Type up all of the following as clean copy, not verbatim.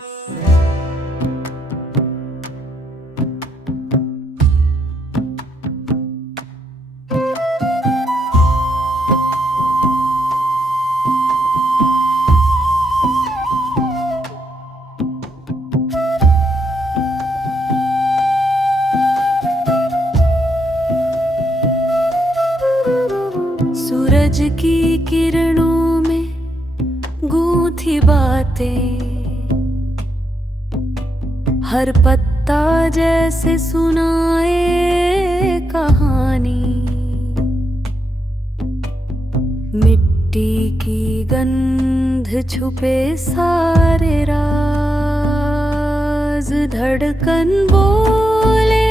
सूरज की किरणों में गूंथी बातें, हर पत्ता जैसे सुनाए कहानी। मिट्टी की गंध छुपे सारे राज, धड़कन बोले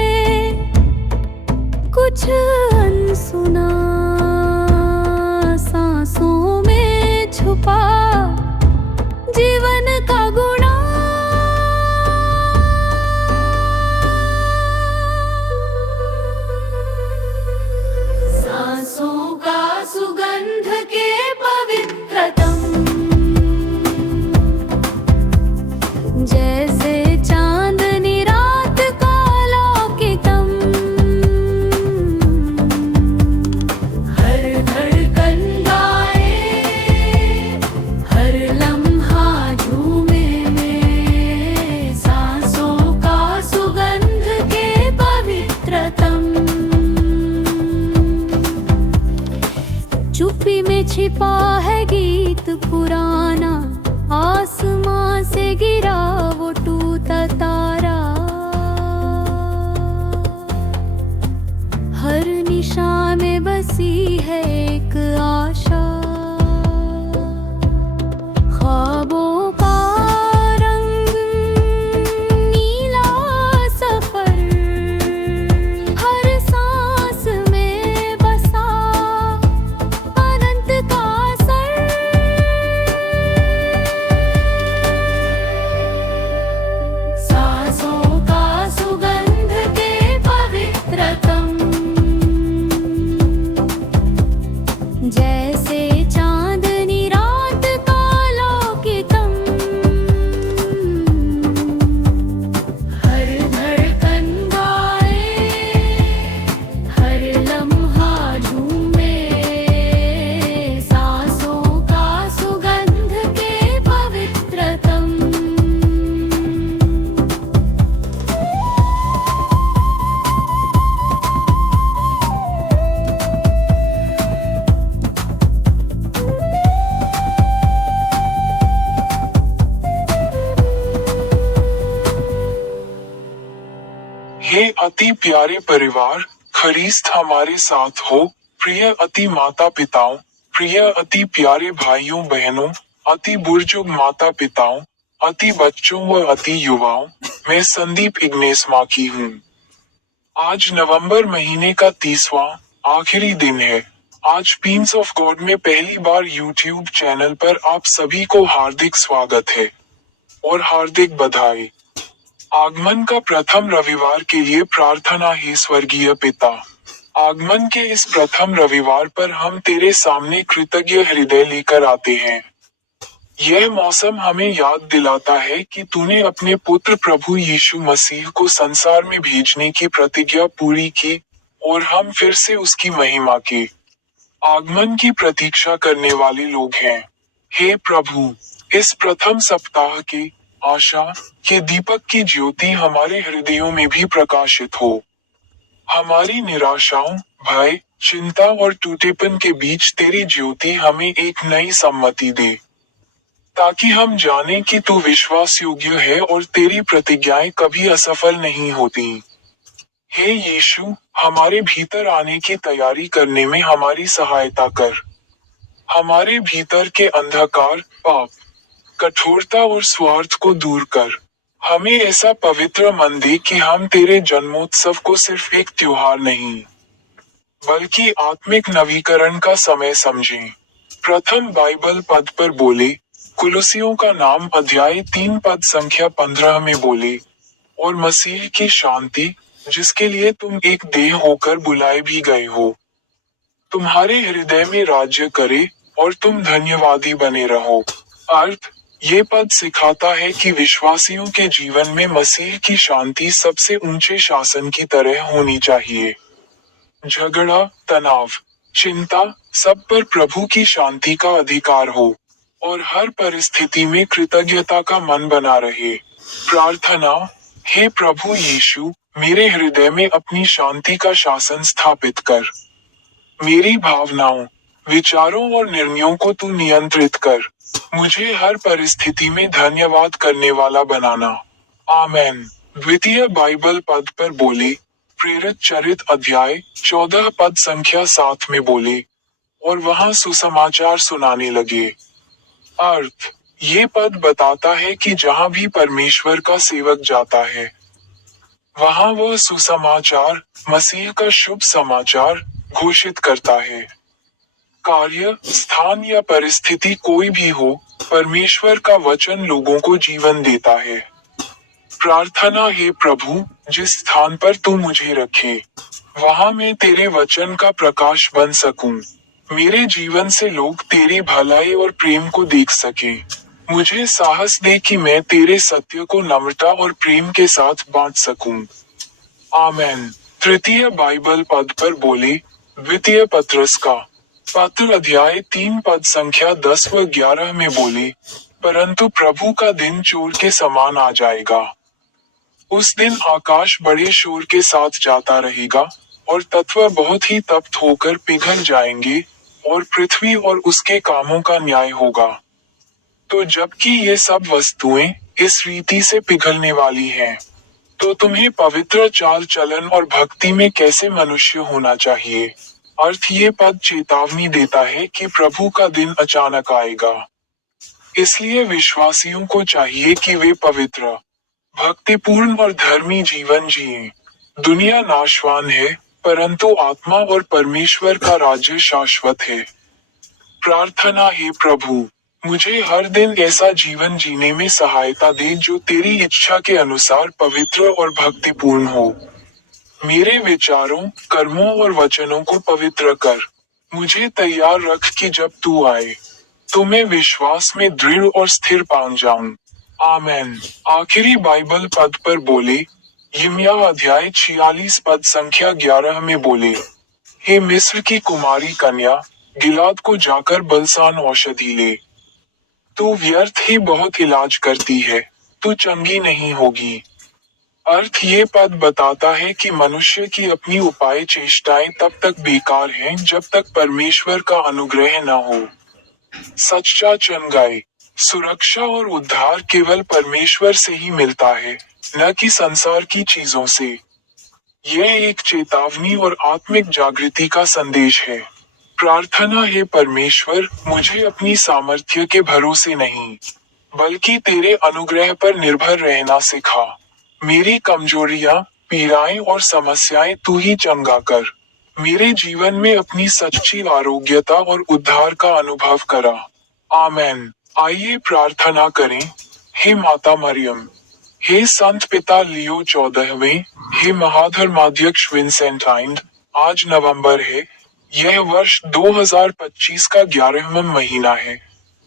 कुछ अनसुना, सांसों में छुपा जीवन का गुणा। सांसों का सुगंध के पवित्रतम, जैसे चांदनी रात का लौकिकम। हर धड़कन गाए, हर लम्हा झूमे में, सांसों का सुगंध के पवित्रतम। चुप्पी में छिपा है गीत पुराना, आसमां से गिरा वो टूटा तारा। हर निशान में बसी है एक आशा, ख्वाबों का रंग नीला सफर। हर सांस में बसा अनंत का असर। सांसों का सुगंध के पवित्रतम, जैसे चांदनी रात का लौकिकम। हर धड़कन गाए, हर लम्हा झूमे, सांसों का सुगंध के पवित्रतम। हे अति प्यारे परिवार, खरीस्त हमारे साथ हो। प्रिय अति माता पिताओं, प्रिय अति प्यारे भाइयों बहनों, अति बुजुर्ग माता पिताओं, अति बच्चों व अति युवाओं, मैं संदीप इग्नेस माकी हूँ। आज नवंबर महीने का 30वां आखिरी दिन है। आज पीन्स ऑफ गॉड में पहली बार यूट्यूब चैनल पर आप सभी को हार्दिक स्वागत है और हार्दिक बधाई। आगमन का प्रथम रविवार के लिए प्रार्थना हे स्वर्गीय पिता, आगमन के इस प्रथम रविवार पर हम तेरे सामने कृतज्ञ हृदय लेकर आते हैं। यह मौसम हमें याद दिलाता है कि तूने अपने पुत्र प्रभु यीशु मसीह को संसार में भेजने की प्रतिज्ञा पूरी की और हम फिर से उसकी महिमा के आगमन की प्रतीक्षा करने वाले लोग हैं। हे प्रभु, इस प्रथम सप्ताह के आशा के दीपक की ज्योति हमारे हृदयों में भी प्रकाशित हो। हमारी निराशाओं, भय, चिंता और टूटेपन के बीच तेरी ज्योति हमें एक नई सम्मति दे, ताकि हम जाने कि तू विश्वास योग्य है और तेरी प्रतिज्ञाएं कभी असफल नहीं होती। हे यीशु, हमारे भीतर आने की तैयारी करने में हमारी सहायता कर। हमारे भीतर के अंधकार, पाप, कठोरता और स्वार्थ को दूर कर। हमें ऐसा पवित्र मन दे कि हम तेरे जन्मोत्सव को सिर्फ एक त्योहार नहीं, बल्कि आत्मिक नवीकरण का समय समझें। प्रथम बाइबल पद पर बोले, कुलुसियों का नाम अध्याय 3 पद संख्या 15 में बोले, और मसीह की शांति, जिसके लिए तुम एक देह होकर बुलाए भी गए हो, तुम्हारे हृदय में राज्य करे और तुम धन्यवादी बने रहो। अर्थ, ये पद सिखाता है कि विश्वासियों के जीवन में मसीह की शांति सबसे ऊंचे शासन की तरह होनी चाहिए। झगड़ा, तनाव, चिंता, सब पर प्रभु की शांति का अधिकार हो और हर परिस्थिति में कृतज्ञता का मन बना रहे। प्रार्थना। हे प्रभु यीशु, मेरे हृदय में अपनी शांति का शासन स्थापित कर। मेरी भावनाओं, विचारों और निर्णयों को तू नियंत्रित कर। मुझे हर परिस्थिति में धन्यवाद करने वाला बनाना। आमेन। द्वितीय बाइबल पद पर बोले, प्रेरित चरित अध्याय 14 पद संख्या 7 में बोले, और वहां सुसमाचार सुनाने लगे। अर्थ। ये पद बताता है कि जहां भी परमेश्वर का सेवक जाता है, वहां वह सुसमाचार, मसीह का शुभ समाचार, घोषित करता है। कार्य, स्थान या परिस्थिति कोई भी हो, परमेश्वर का वचन लोगों को जीवन देता है। प्रार्थना। हे प्रभु, जिस स्थान पर तू मुझे रखे, वहां मैं तेरे वचन का प्रकाश बन सकूं। मेरे जीवन से लोग तेरी भलाई और प्रेम को देख सके। मुझे साहस दे कि मैं तेरे सत्य को नम्रता और प्रेम के साथ बांट सकूं। आमेन। तृतीय बाइबल पद पर बोले, द्वितीय पत्रस का पत्र अध्याय 3 पद संख्या 10 व 11 में बोले, परंतु प्रभु का दिन चोर के समान आ जाएगा। उस दिन आकाश बड़े शोर के साथ जाता रहेगा और तत्व बहुत ही तप्त होकर पिघल जाएंगे और पृथ्वी और उसके कामों का न्याय होगा। तो जबकि ये सब वस्तुएं इस रीति से पिघलने वाली हैं, तो तुम्हें पवित्र चाल चलन और भक्ति में कैसे मनुष्य होना चाहिए। अर्थ। ये पद चेतावनी देता है कि प्रभु का दिन अचानक आएगा। इसलिए विश्वासियों को चाहिए कि वे पवित्र, भक्तिपूर्ण और धर्मी जीवन जिएं। दुनिया नाशवान है, परंतु आत्मा और परमेश्वर का राज्य शाश्वत है। प्रार्थना। हे प्रभु, मुझे हर दिन ऐसा जीवन जीने में सहायता दे जो तेरी इच्छा के अनुसार पवित्र और भक्तिपूर्ण हो। मेरे विचारों, कर्मों और वचनों को पवित्र कर। मुझे तैयार रख कि जब तू आए, तो मैं विश्वास में दृढ़ और स्थिर पाऊं जाऊं। आमेन। आखिरी बाइबल पद पर बोले, यिर्मयाह अध्याय 46 पद संख्या 11 में बोले, हे मिस्र की कुमारी कन्या, गिलाद को जाकर बलसान औषधि ले। तू व्यर्थ ही बहुत इलाज करती है, तू चंगी नहीं होगी। अर्थ। ये पद बताता है कि मनुष्य की अपनी उपाय चेष्टाएं तब तक बेकार हैं जब तक परमेश्वर का अनुग्रह न हो। सच्चा चंगाई, सुरक्षा और उद्धार केवल परमेश्वर से ही मिलता है, न कि संसार की चीजों से। यह एक चेतावनी और आत्मिक जागृति का संदेश है। प्रार्थना। हे परमेश्वर, मुझे अपनी सामर्थ्य के भरोसे नहीं, बल्कि तेरे अनुग्रह पर निर्भर रहना सिखा। मेरी कमजोरियां, पीड़ाएं और समस्याएं तू ही चंगा कर। मेरे जीवन में अपनी सच्ची आरोग्यता और उद्धार का अनुभव करा। आमेन। आइए प्रार्थना करें। हे माता मरियम, हे संत पिता लियो 14वें, हे महाधर्माध्यक्ष विंसेंटाइन, आज नवंबर है। यह वर्ष 2025 का 11वां महीना है।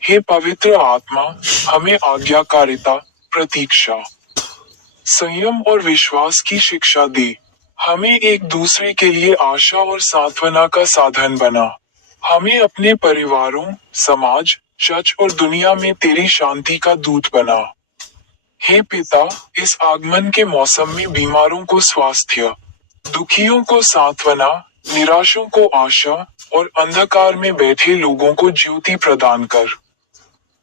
हे पवित्र आत्मा, हमें आज्ञाकारिता, प्रतीक्षा, संयम और विश्वास की शिक्षा दे। हमें एक दूसरे के लिए आशा और सांत्वना का साधन बना। हमें अपने परिवारों, समाज, चर्च और दुनिया में तेरी शांति का दूत बना। हे पिता, इस आगमन के मौसम में बीमारों को स्वास्थ्य, दुखियों को सांत्वना, निराशों को आशा और अंधकार में बैठे लोगों को ज्योति प्रदान कर।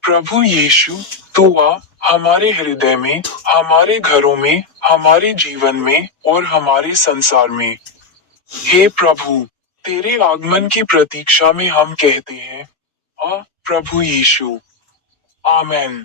प्रभु यीशु, तू आ हमारे हृदय में, हमारे घरों में, हमारे जीवन में और हमारे संसार में। हे प्रभु, तेरे आगमन की प्रतीक्षा में हम कहते हैं, आ प्रभु यीशु। आमेन।